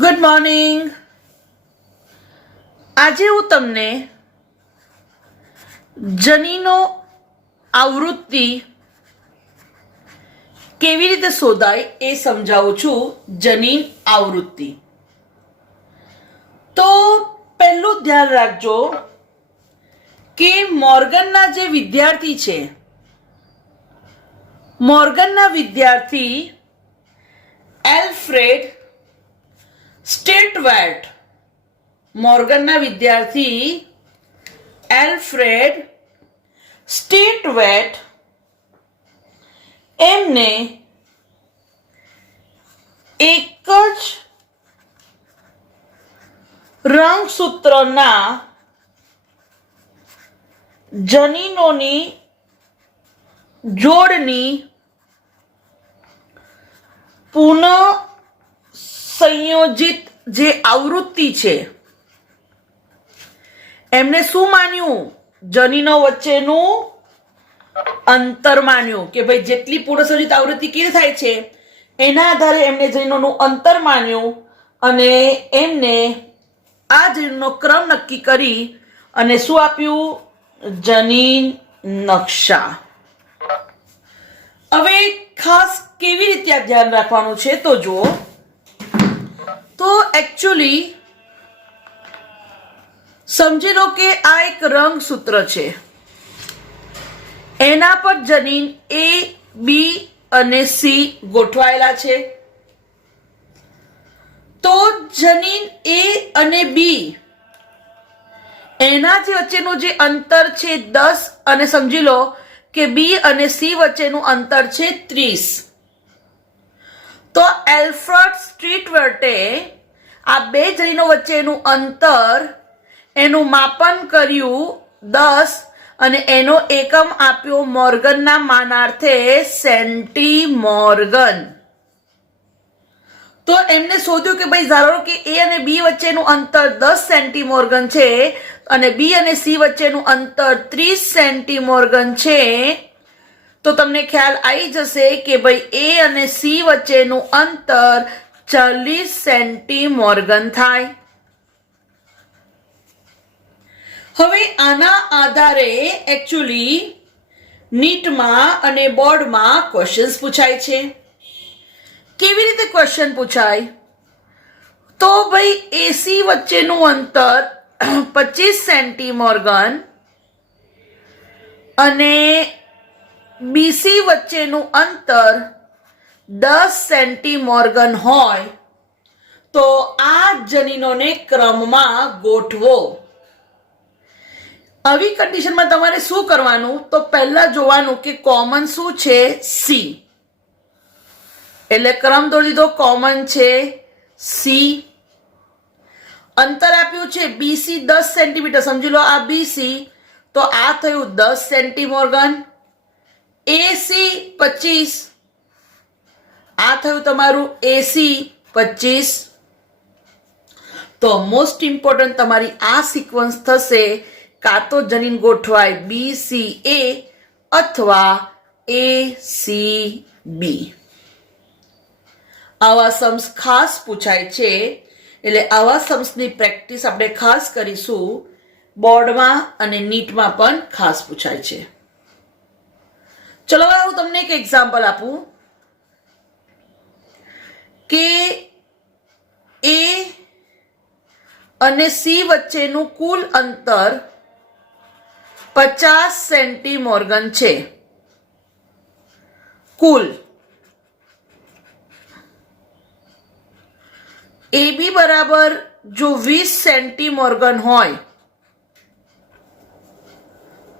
Good morning. આજે હું તમને જનીનો આવૃત્તિ કેવી રીતે શોધાય એ સમજાવું છું. જનીન આવૃત્તિ. તો પહેલું ધ્યાન રાખજો કે મોર્ગનના જે વિદ્યાર્થી છે, મોર્ગનના વિદ્યાર્થી એલ્ફ્રેડ સ્ટેટવેટ, મોર્ગનના વિદ્યાર્થી એલ્ફ્રેડ સ્ટેટવેટ એમને એક જ રંગસૂત્રના જનીનોની જોડની પુનઃ સંયોજિત જે આવૃત્તિ છે એમને શું માન્યું? જનીનો વચ્ચેનું અંતર માન્યું કે ભાઈ જેટલી પુનઃસંયોજિત આવૃત્તિ કેવી થાય છે એના આધારે એમને જનીનોનું અંતર માન્યું અને એમને આ જનીનનો ક્રમ નક્કી કરી અને શું આપ્યું? જનીન નકશા. હવે ખાસ કેવી રીતે આ ધ્યાન રાખવાનું છે તો જુઓ. તો એકચ્યુઅલી સમજી લો કે આ એક રંગસૂત્ર છે, એના પર જનીન એ, બી અને સી ગોઠવાયેલા છે. તો જનીન એ અને બી એના જે વચ્ચેનું જે અંતર છે 10 અને સમજી લો કે બી અને સી વચ્ચેનું અંતર છે 30. તો એલ્ફ્રેડ સ્ટેટવેટે આ બે જનીનો વચ્ચેનું અંતર એનું માપન કર્યું 10 અને એનો એકમ આપ્યો મોર્ગનના માનાર્થે સેન્ટીમોર્ગન. તો એમને શોધ્યું કે ભાઈ ધારો કે એ અને બી વચ્ચેનું અંતર 10 સેન્ટીમોર્ગન છે અને બી અને સી વચ્ચેનું અંતર 30 સેન્ટીમોર્ગન છે. તો તમને ખ્યાલ આવી જશે કે ભાઈ એ અને સી વચ્ચેનું અંતર 40 સેન્ટીમોર્ગન થાય. હવે આના આધારે એકચ્યુઅલી નીટમાં અને બોર્ડમાં ક્વેશ્ચન્સ પૂછાય છે. કેવી રીતે ક્વેશ્ચન પૂછાય? તો ભાઈ એસી વચ્ચેનું અંતર 25 સેન્ટીમોર્ગન અને બીસી વચ્ચેનું અંતર 10 સેન્ટીમોર્ગન હોય તો આ જનીનોને ક્રમમાં ગોઠવો. આવી કન્ડિશનમાં તમારે શું કરવાનું? તો પહેલા જોવાનું કે કોમન શું છે? સી. એટલે ક્રમ દોરી દીધો, કોમન છે સી. અંતર આપ્યું છે બીસી 10 સેન્ટીમીટર, સમજી લો આ બીસી, તો આ થયું 10 સેન્ટીમોર્ગન. એસી 25, આ થયું તમારું એસી 25. તો મોસ્ટ ઇમ્પોર્ટન્ટ તમારી આ સિક્વન્સ થશે, કાં તો જનીન ગોઠવાય બીસી એ અથવા એસી બી. આવા સમ્સ ખાસ પૂછાય છે, એટલે આવા સમ્સની પ્રેક્ટિસ આપણે ખાસ કરીશું. બોર્ડમાં અને નીટમાં પણ ખાસ પૂછાય છે. ચલો હવે હું તમને એક એક્ઝામ્પલ આપું કે એ અને સી વચ્ચેનું કુલ અંતર 50 સેન્ટીમોર્ગન છે. કુલ એ બી બરાબર જો 20 સેન્ટીમોર્ગન હોય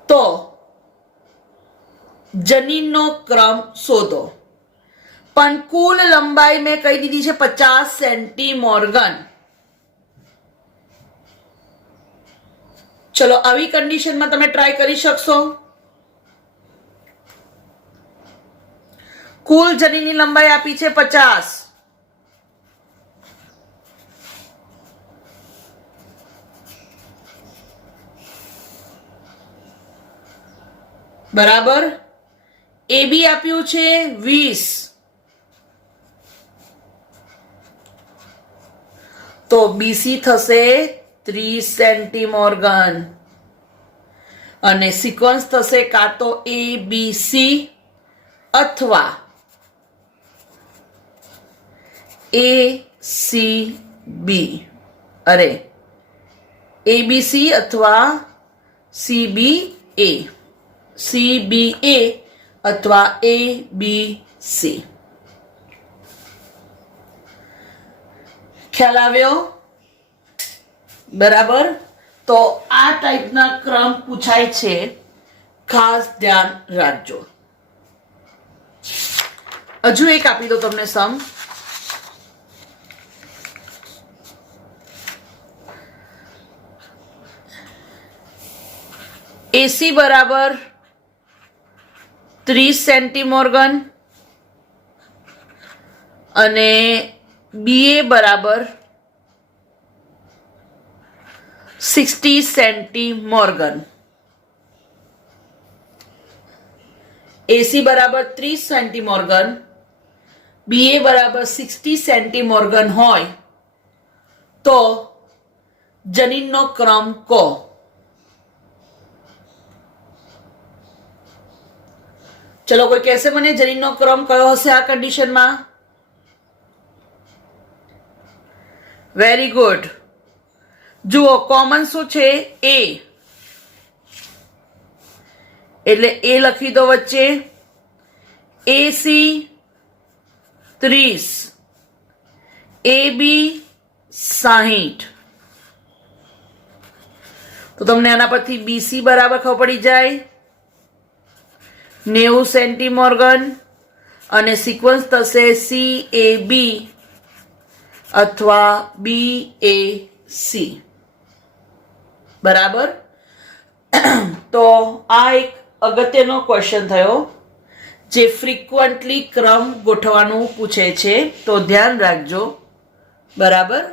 તો જનીનનો ક્રમ શોધો. પણ કુલ લંબાઈ મેં કહી દીધી છે 50 સેન્ટીમોર્ગન. ચલો આવી કન્ડિશનમાં તમે ટ્રાય કરી શકશો. કુલ જનીનની લંબાઈ આપી છે 50. બરાબર. એ બી આપ્યું છે 20. તો બીસી થશે 3 સેન્ટીમોર્ગન અને સિક્વન્સ થશે કાં તો એ બી સી અથવા એ સી બી અરે એબીસી અથવા સીબી એ અથવા એ બી સી. ખ્યાલ આવ્યો? બરાબર. તો આ ટાઈપના ક્રમ પૂછાય છે, ખાસ ધ્યાન રાખજો. હજુ એક આપી દો તમને સમ. એસી બરાબર 30 સેન્ટીમોર્ગન અને બીએ બરાબર 60 સેન્ટીમોર્ગન. એસી બરાબર 30 સેન્ટીમોર્ગન, બીએ બરાબર 60 સેન્ટીમોર્ગન હોય તો જનીનનો ક્રમ કહો. ચલો, કોઈ કહેશે મને જનીનનો ક્રમ કયો હશે આ કન્ડિશનમાં? Very good. જુઓ, કોમન શું છે? એ, એટલે એ લખી દો વચ્ચે. એસી 30, એબી 60. તો તમને આના પરથી બીસી બરાબર ખબર પડી જાય 90 સેન્ટીમોર્ગન અને સિક્વન્સ થશે સી એ બી અથવા બી એ સી. બરાબર. તો આ એક અગત્યનો ક્વેશ્ચન થયો જે ફ્રીક્વન્ટલી ક્રમ ગોઠવવાનું પૂછે છે, તો ધ્યાન રાખજો. બરાબર.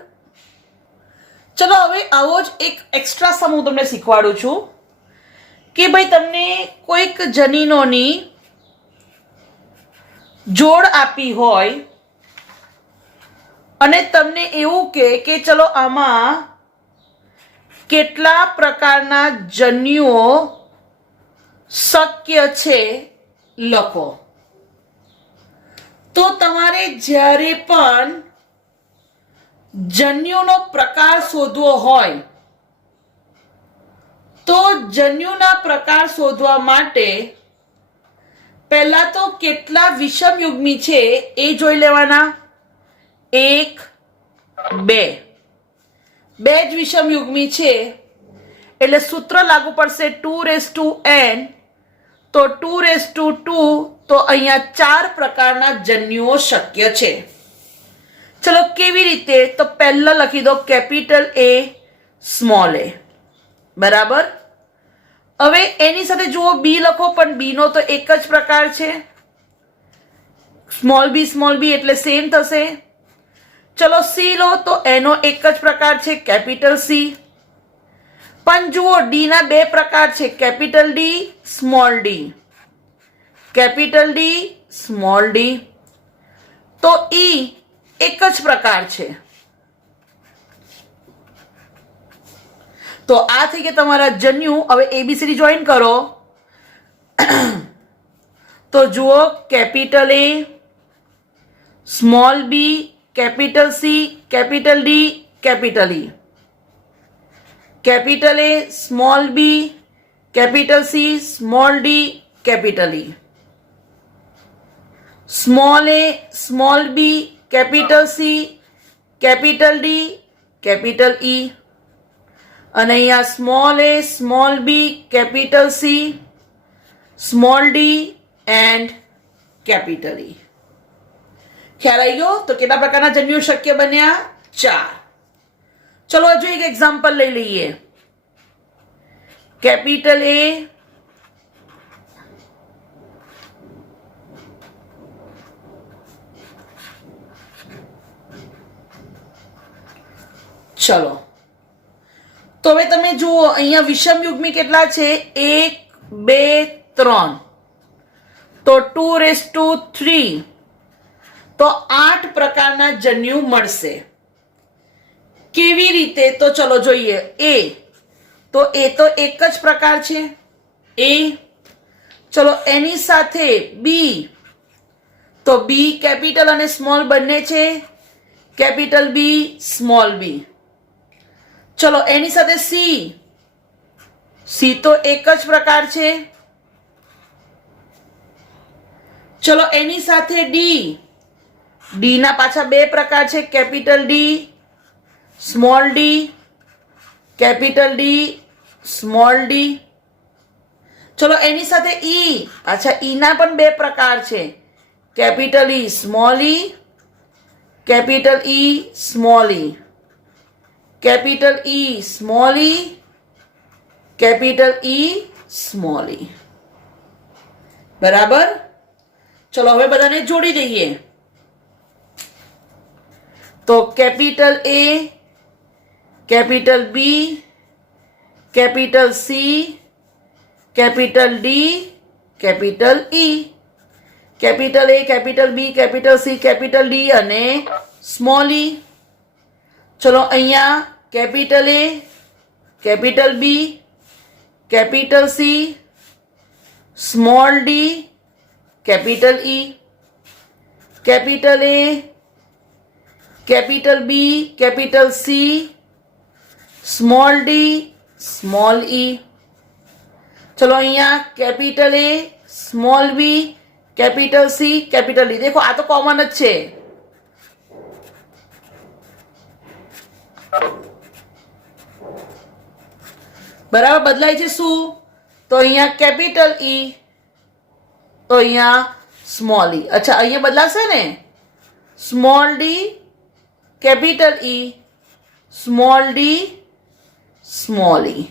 ચલો, હવે આવો જ એક એક્સ્ટ્રા સમ હું તમને શીખવાડું છું કે ભાઈ તમને કોઈક જનીનોની જોડ આપી હોય અને તમને એવું કે ચલો આમાં કેટલા પ્રકારના જન્યુઓ શક્ય છે લખો. તો તમારે જ્યારે પણ જન્યુનો પ્રકાર શોધવો હોય તો જન્યુના પ્રકાર શોધવા માટે પહેલા તો કેટલા વિષમયુગ્મી છે એ જોઈ લેવાના. 1, 2 જ વિષમયુગ્મી છે એટલે સૂત્ર લાગુ પડશે 2n. તો 2 તો અહીંયા 4 પ્રકારના જન્યુઓ શક્ય છે. ચલો, કેવી રીતે? તો પહેલા લખી દો કેપિટલ એ સ્મોલ એ. બરાબર. હવે એની સાથે જુઓ બી લખો, પણ બી નો તો એક જ પ્રકાર છે. સ્મોલ બી એટલે સેમ થશે. ચલો, સી લો તો એનો એક જ પ્રકાર છે કેપિટલ સી. પણ જુઓ ડી ના 2 પ્રકાર છે, capital D small D. Capital D small D. તો ઈ એક જ પ્રકાર છે. તો આ થઈ ગયા તમારા જન્યુ. હવે એબીસીડી જોઈન કરો તો જુઓ capital A small B capital C capital D capital E. Capital A small B capital C small D capital E. Small A small B capital C capital D capital E. અને અહીંયા small A small B capital C small D and capital E. ખ્યાલ આવી ગયો? તો કેટલા પ્રકારના જન્યુ શક્ય બન્યા? 4. ચલો, હજુ એક એક્ઝામ્પલ લઈ લઈએ. કેપિટલ એ ચલો, તો હવે તમે જુઓ અહીંયા વિષમ યુગ્મી કેટલા છે? 1, 2, 3. તો 2 તો 8 પ્રકારના જન્યુ મળશે. કેવી રીતે? તો ચલો જોઈએ. એ તો એક જ પ્રકાર છે, એ. ચલો એની સાથે બી, તો બી કેપિટલ અને સ્મોલ બંને છે, કેપિટલ બી સ્મોલ બી. ચલો એની સાથે સી, સી તો એક જ પ્રકાર છે. ચલો એની સાથે ડી, ડી ના પાછા બે પ્રકાર છે, capital D small D, capital D small D. ચલો એની સાથે ઈ, પાછા ઈ ના પણ બે પ્રકાર છે, capital E small E, capital E small E, capital E small E, capital E small E. બરાબર. ચલો હવે બધાને જોડી દઈએ. તો capital A, capital B, capital C, capital D, capital E. Capital A, capital B, capital C, capital D અને small E. ચલો અહીંયા capital A, capital B, capital C, small D, capital E. Capital A, capital B, capital C, small D, small E. ચલો અહીંયા capital A, small B, capital C, capital D. દેખો આ તો common જ છે. બરાબર. બદલાય છે શું? તો અહીંયા કેપિટલ ઈ, તો અહીંયા સ્મોલ ઈ. અચ્છા અહીંયા બદલાશે ને, small D, capital E, small D, small ઈ.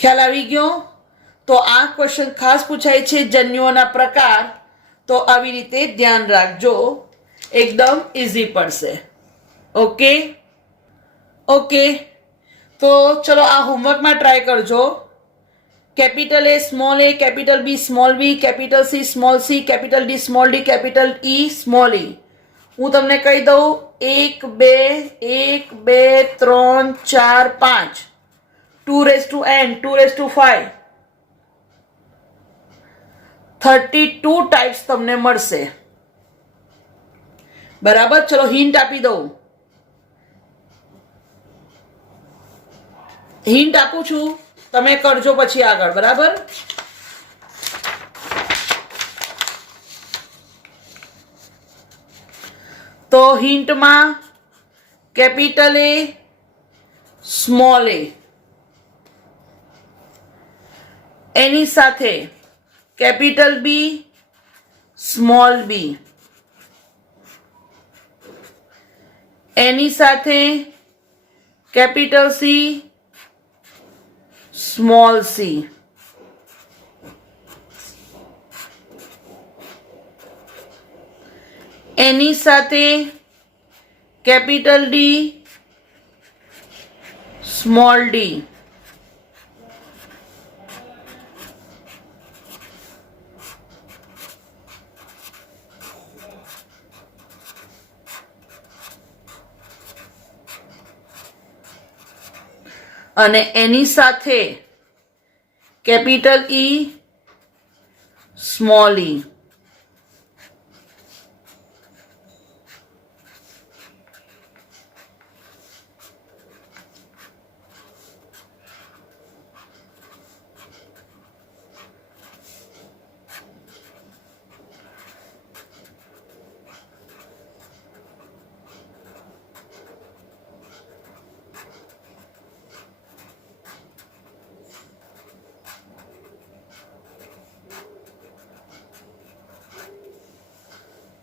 ખ્યાલ આવી ગયો? તો આ ક્વેશ્ચન ખાસ પૂછાય છે જન્યુઓના પ્રકાર, તો આવી રીતે ધ્યાન રાખજો, એકદમ ઇઝી પડશે. Okay okay. તો ચલો આ હોમવર્કમાં ટ્રાય કરજો. Capital A small A, capital B small B, capital C small C, capital D small D, capital E small E. હું તમને કહી દઉં, 1 2 1 2 3 4 5, 2n 2/5, 32 ટાઈપ્સ તમને મળશે. બરાબર. ચલો હિન્ટ આપી દઉં, હિન્ટ આપું છું, તમે કરજો પછી આગળ. બરાબર. તો હિન્ટમાં કેપિટલ એ, સ્મોલ એ, એની સાથે કેપિટલ બી, સ્મોલ બી, એની સાથે કેપિટલ સી, સ્મોલ સી, એની સાથે કેપિટલ ડી, સ્મોલ ડી, અને એની સાથે કેપિટલ ઈ, સ્મોલ ઈ.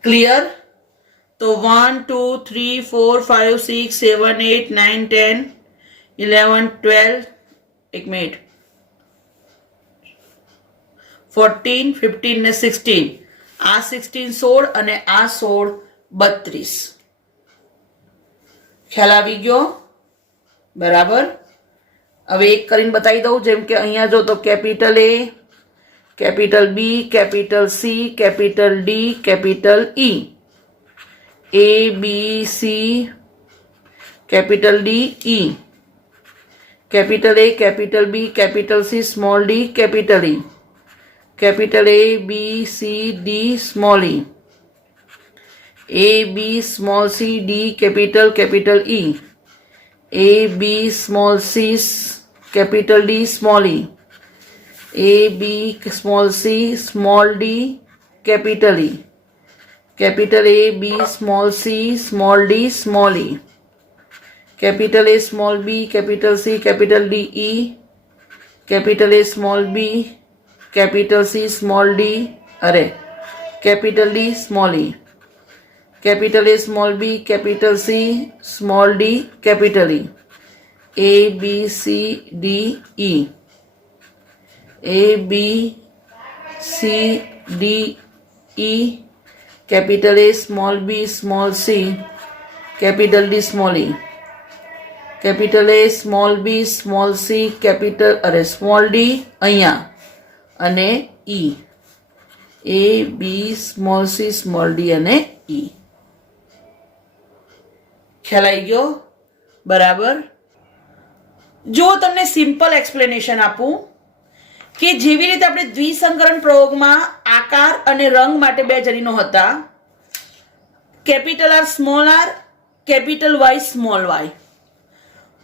ક્લિયર? તો 1 2 3 4 5 6 7 8 9 10 11 12, એક મિનિટ, 14 15 ને 16, આ 16 16 અને આ 16 32. ખ્યાલ આવી ગયો? બરાબર. હવે એક કરીને બતાવી દઉં. જેમ કે અહીંયા જો તો capital A, capital B, capital C, capital D, capital E, A B C capital D, E, capital A, capital B, capital C, small d, capital E, capital A, B, C, D, small e, A, B, small c, D, capital E, A, B, small c, capital D, small e, A, B, small c, small d, capital E, capital A, B, small c, small d, small e, capital A, small b, capital C, capital D, E, capital A, small b, capital C, small d, capital D, small e, capital A, small b, capital C, small d, capital E, A, B, C, D, E, A, B, C, D, E, capital A, small b, small c, capital D, small e, capital A, small b, small c, capital small d અહીંયા અને E, A, B, small c, small d અને E. ખ્યાલ આવી ગયો? બરાબર. જો તમને simple explanation આપું કે જેવી રીતે આપણે દ્વિસંકરણ પ્રયોગમાં આકાર અને રંગ માટે બે જનીનો હતા, capital R, small R, capital Y, small Y,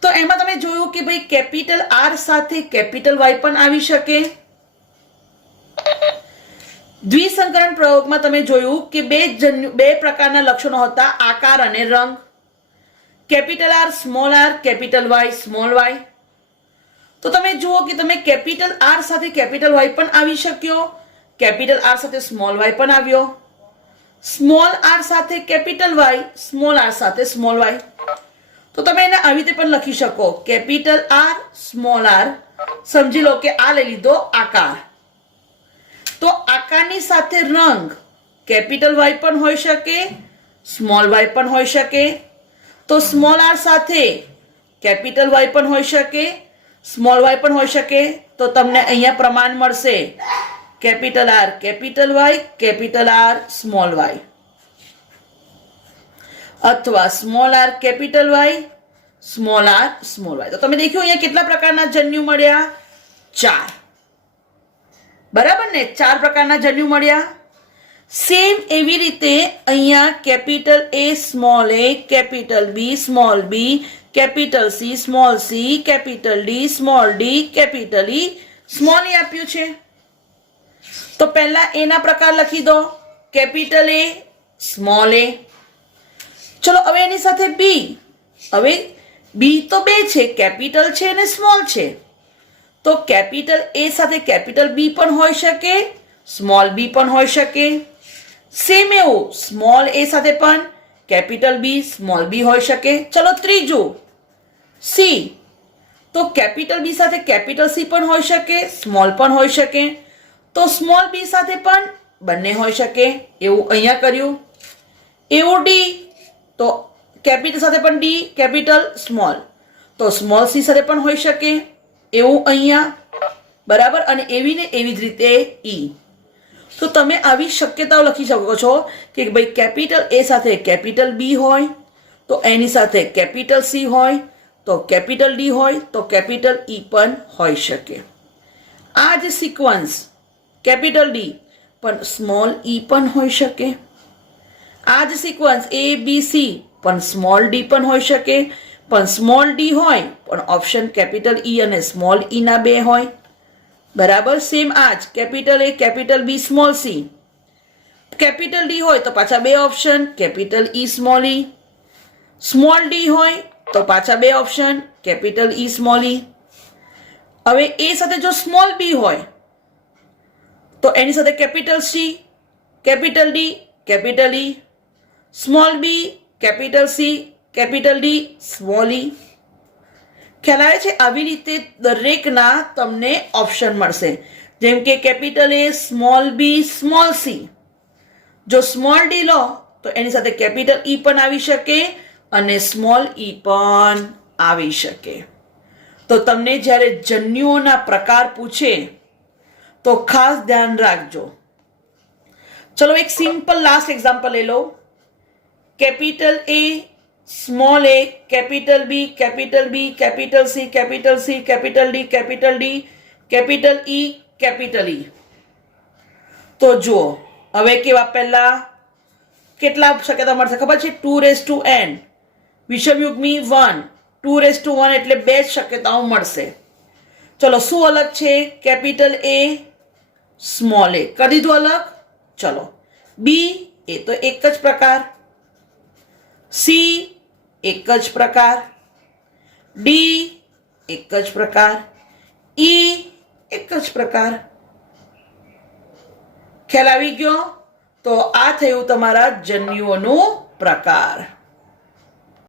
તો એમાં તમે જોયું કે ભાઈ કેપિટલ આર સાથે કેપિટલ વાય પણ આવી શકે. દ્વિસંકરણ પ્રયોગમાં તમે જોયું કે બે પ્રકારના લક્ષણો હતા, આકાર અને રંગ. Capital R, small R, capital Y, small Y. તો તમે જુઓ કે તમે કેપિટલ આર સાથે કેપિટલ વાય પણ આવી શક્યો, કેપિટલ આર સાથે સ્મોલ વાય પણ આવ્યો, સ્મોલ આર સાથે કેપિટલ વાય, સ્મોલ આર સાથે સ્મોલ વાય. તો તમે એને આવી રીતે પણ લખી શકો, કેપિટલ આર, સ્મોલ આર. સમજી લો કે આ લઈ લીધો આકાર, તો આકારની સાથે રંગ કેપિટલ વાય પણ હોઈ શકે, સ્મોલ વાય પણ હોઈ શકે. તો સ્મોલ આર સાથે કેપિટલ વાય પણ હોઈ શકે, સ્મોલ વાય પણ હોઈ શકે. તો તમને અહીંયા પ્રમાણ મળશે capital R, capital Y, capital R, small Y, અથવા small R, capital Y, small R, small Y. તો તમે દેખ્યું અહીંયા કેટલા પ્રકારના જન્યુ મળ્યા? 4. બરાબર ને? 4 પ્રકારના જન્યુ મળ્યા. સેમ એવી રીતે અહીંયા capital A, small a, capital B, small b, capital C, small c, capital D, small d, capital E, small e આપ્યું છે. તો પહેલા એના પ્રકાર લખી દો, કેપિટલ A, સ્મોલ a. ચલો હવે એની સાથે B. હવે B તો બે છે, કેપિટલ છે અને સ્મોલ છે. તો કેપિટલ A સાથે કેપિટલ B પણ હોઈ શકે, સ્મોલ b પણ હોઈ શકે. સેમ એવું સ્મોલ a સાથે પણ કેપિટલ B, સ્મોલ b હોઈ શકે. ચલો ત્રીજું C. તો કેપિટલ B સાથે કેપિટલ C પણ હોઈ શકે, સ્મોલ પણ હોઈ શકે. તો સ્મોલ b સાથે પણ બંને હોઈ શકે, એવું અહીંયા કર્યું. એવું D. તો કેપિટલ સાથે પણ D, કેપિટલ, સ્મોલ. તો સ્મોલ c સાથે પણ હોઈ શકે, એવું અહીંયા. બરાબર. અને એવી ને એવી જ રીતે E. તો તમે આવી શક્યતાઓ લખી શકો છો કે ભાઈ કેપિટલ A સાથે કેપિટલ B હોય તો એની સાથે કેપિટલ C હોય, તો કેપિટલ D હોય તો કેપિટલ E પણ હોઈ શકે. આ જ સિક્વન્સ કેપિટલ D પણ સ્મોલ e પણ હોઈ શકે. આ જ સિક્વન્સ A, B, C પણ સ્મોલ d પણ હોઈ શકે. પણ સ્મોલ d હોય પણ ઓપ્શન કેપિટલ E અને સ્મોલ e ના બે હોય. બરાબર. સેમ આ જ capital A, capital B, small c. Capital D હોય તો પાછા બે option, capital E, small e. Small d હોય તો પાછા બે option, capital E, small e. હવે A સાથે જો સ્મોલ b હોય તો એની સાથે capital C, capital D, capital E. Small b, capital C, capital D, small e. ખ્યાલ આવે છે? આવી રીતે દરેકના તમને ઓપ્શન મળશે. જેમ કે capital A, small b, small c. જો સ્મોલ d લો તો એની સાથે કેપિટલ E પણ આવી શકે અને સ્મોલ e પણ આવી શકે. તો તમને જ્યારે જન્યુઓના પ્રકાર પૂછે તો ખાસ ધ્યાન રાખજો. ચલો એક સિમ્પલ લાસ્ટ એક્ઝામ્પલ લઈ લો. Capital A, small A, capital B, capital B, capital C, capital C, capital D, capital D, capital E, capital E. તો જુઓ હવે કેવા, પહેલા કેટલા શક્યતા મળશે ખબર છે? 2n, વિષમયુગ્મી 1, 2n એટલે 2 જ શક્યતાઓ મળશે. ચલો શું અલગ છે? કેપિટલ એ, સ્મોલ એ કરી દીધું અલગ. ચલો બી એ તો એક જ પ્રકાર, સી એક જ પ્રકાર, ડી એક જ પ્રકાર, ઈ એક જ પ્રકાર. ખ્યાલ આવી ગયો? તો આ થયું તમારા જન્યુઓનું પ્રકાર.